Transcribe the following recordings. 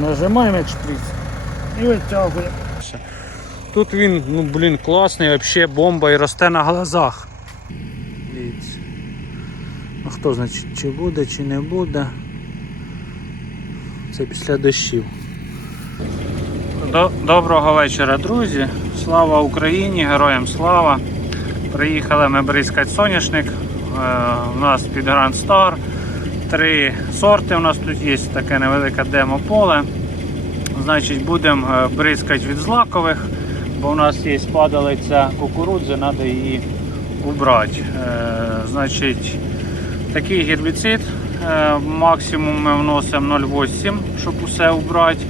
Нажимаємо як шприц і витягуємо. Тут він, ну блін, класний, взагалі бомба і росте на глазах. Дивіться. А хто значить, чи буде, чи не буде. Це після дощів. Доброго вечора, друзі. Слава Україні, героям слава. Приїхали ми бризкати соняшник. Е, У нас під Grand Star. Три сорти у нас тут є таке невелике демо-поле. Значить, будемо е, бризкати від злакових, бо у нас є падалиця кукурудзи, треба її убрати. Е, Значить, такий гербіцид. е, Максимум ми вносимо 0,8, щоб усе убрати.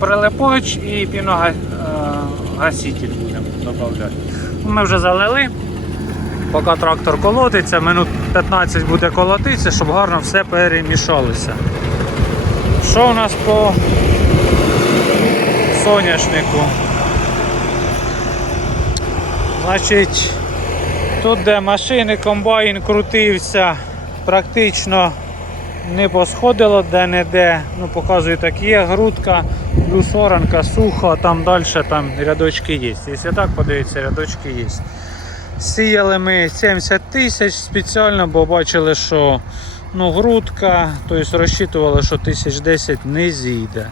Прилипач і піногаситель будемо додати. Ми вже залили. Поки трактор колотиться, минут 15 буде колотитися, щоб гарно все перемішалося. Що у нас по соняшнику? Значить, тут де машини, комбайн крутився, практично не посходило де-не-де. Ну, показую так, є грудка, плюс оранка, сухо, там далі там рядочки є. Якщо так подивитися, рядочки є. Сіяли ми 70 тисяч спеціально, бо бачили, що ну, грудка, тобто розчитували, що 1010 не зійде.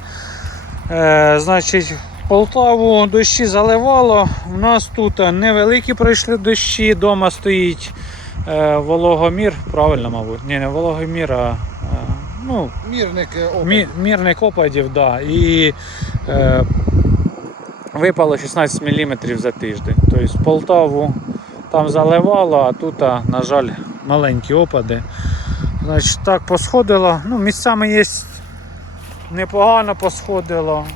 Е, значить, Полтаву дощі заливало. У нас тут невеликі пройшли дощі, вдома стоїть е, вологомір, правильно, мабуть. Ні, не вологомір, а е, ну, Мірник е, опит. Мі, мірник опадів, да, і е, випало 16 мм за тиждень. Тобто Полтаву там заливало, а тут, на жаль, маленькі опади. Значить, так посходило. Ну, місцями є непогано посходило.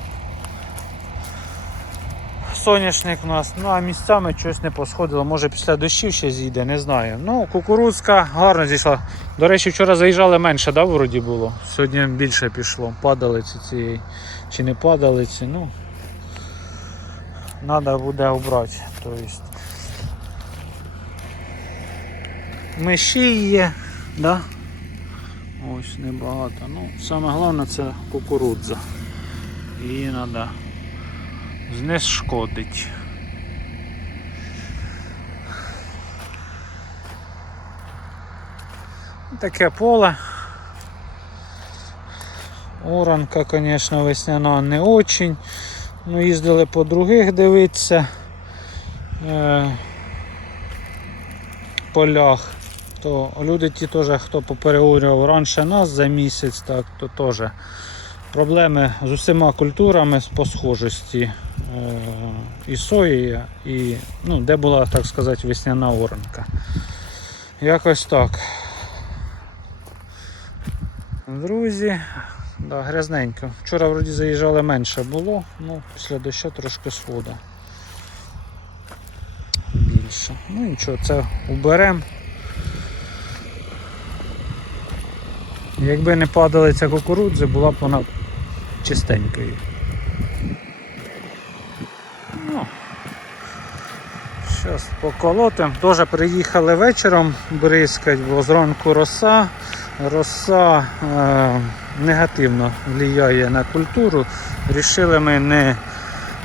Соняшник у нас, ну а місцями щось не посходило. Може після дощів ще зійде, не знаю. Ну, кукурудзка гарно зійшла. До речі, вчора заїжджали менше, да, вроді було. Сьогодні більше пішло. Падалиці цієї чи не падалиці, ну треба буде обрати. Тобто, миші є, да? Ось небагато. Ну, саме головне це кукурудза. Її треба знешкодить. Таке поле. Оранка, звісно, весняна не очень. Ну, їздили по других дивитися е, полях. То люди ті теж, хто попереурював раніше нас за місяць, так, то теж проблеми з усіма культурами по схожості е, і сої, і ну, де була, так сказати, весняна оранка. Якось так. Друзі, да, грязненько. Вчора вроді заїжджали менше було, ну після дощу трошки сходу. Більше. Ну нічого, це уберемо. Якби не падали ця кукурудзи, була б вона чистенькою. Ну, Зараз поколотимо. Теж приїхали вечором бризкать, бо зранку роса. Роса е, негативно впливає на культуру. Рішили ми не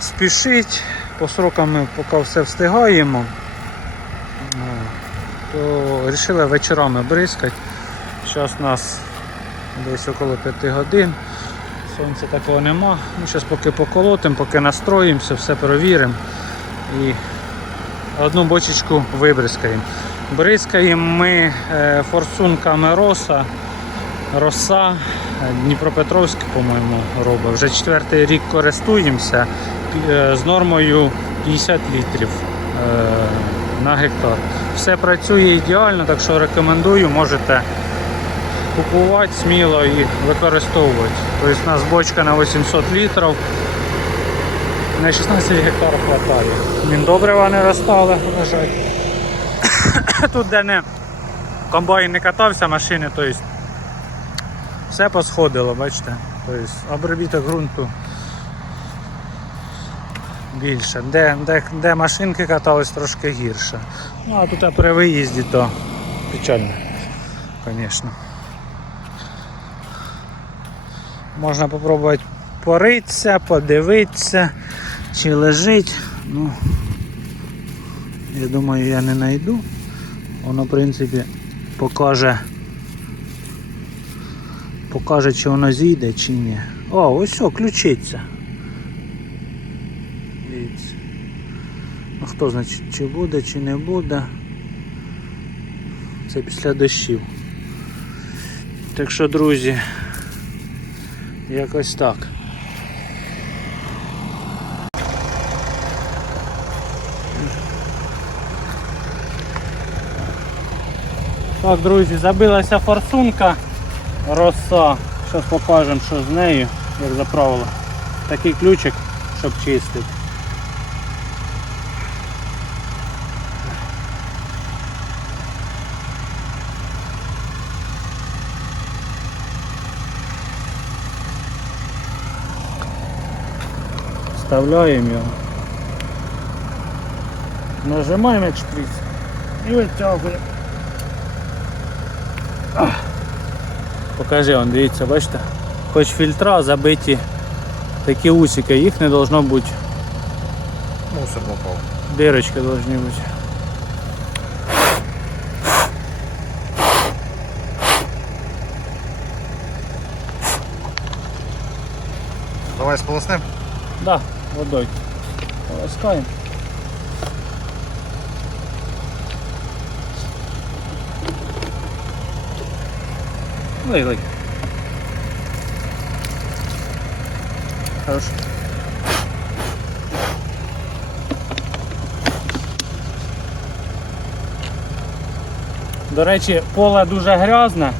спішити, по срокам поки все встигаємо, Е, то вирішили вечорами бризкати. Зараз у нас десь около 5 годин. Сонця такого нема. Ми зараз поки поколотимо, поки настроїмося, все перевіримо і одну бочечку вибризкаємо. Бризкаємо ми е, форсунками роса. Роса е, Дніпропетровський, по-моєму, робить. Вже четвертий рік користуємося е, з нормою 50 літрів на гектар. Все працює ідеально, так що рекомендую, можете купувати сміло і використовувати. Тобто у нас бочка на 800 літрів. На 16 гектарів вистачає. Міндобрива не розстали, лежать. Тут де не комбайн не катався машини, то все посходило, бачите. Тобто обробіток ґрунту більше. Де, де, де машинки катались трошки гірше. Ну а тут при виїзді то печально, звісно. Можна спробувати поритися, подивитися, чи лежить. Ну, я думаю, я не знайду. Воно, в принципі, покаже, покаже, чи воно зійде, чи ні. О, ось все, ключиться. Дивіться. Ну хто значить, чи буде, чи не буде. Це після дощів. Так що, друзі, якось так. Так, друзі, забилася форсунка роса. Зараз покажемо, що з нею, як заправила. Такий ключик, щоб чистити. Вставляємо його. Нажимаємо як шприц і витягуємо. Ах. Покажи, он, дивіться, бачите? Хоч фільтра забиті такі усики, їх не должно бути. Мусор попав. Дирочки должны бути. Давай сполоснем. Да, Водой. Полоскаємо. Лей, лей. Хорошо. До речі, поле дуже грязне.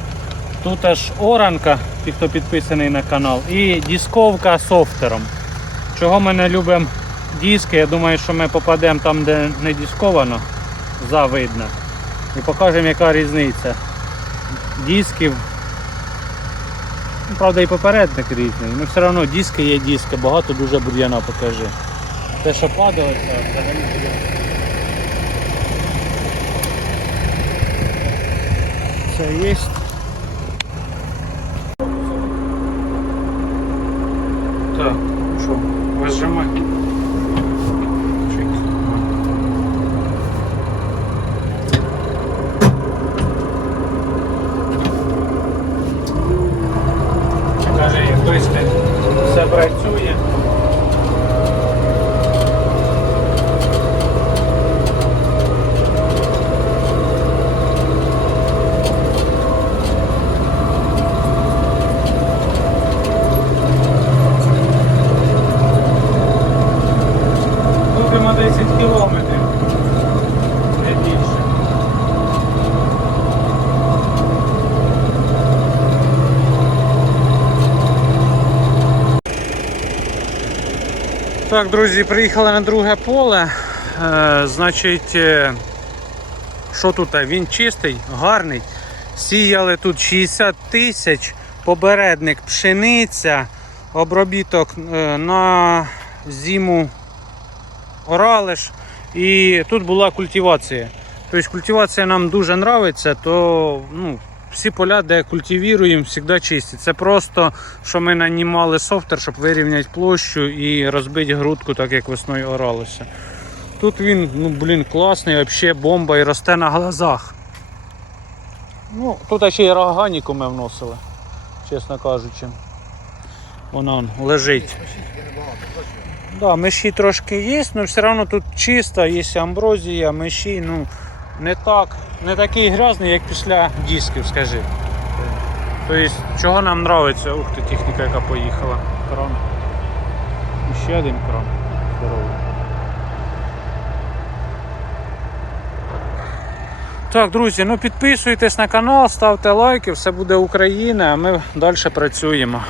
Тут аж оранка, ті, хто підписаний на канал, і дисковка софтером. Чого ми не любимо диски, я думаю, що ми попадемо там, де не дисковано, за видно. І покажемо, яка різниця дисків. Ну, Правда, і попередник різний. Ну все одно диски є диски, багато дуже бур'яна покажи. Те, що падало, це взагалі. Це є. Так, що, вижимай. Чик. Каже, як хтось все працює. Будемо 10 кілометрів. Не більше. Так, друзі, приїхали на друге поле. Е, значить, е, що тут? Він чистий, гарний. Сіяли тут 60 тисяч, побередник, пшениця, обробіток е, на зиму оралиш. І тут була культивація. Тобто культивація нам дуже подобається, то ну, всі поля, де культивуємо, завжди чисті. Це просто, що ми нанімали софтер, щоб вирівняти площу і розбити грудку, так як весною оралося. Тут він, ну блін, класний, взагалі бомба і росте на глазах. Ну, тут ще й органіку ми вносили, чесно кажучи. Вона он, лежить. Да, миші трошки є, але все одно тут чисто, є амброзія, миші, ну не так, не такий грязний, як після дисків, скажи. Тобто, чого нам подобається, ух ти, техніка, яка поїхала. Кран. І ще один кран. Здоровий. Так, друзі, ну підписуйтесь на канал, ставте лайки, все буде Україна, а ми далі працюємо.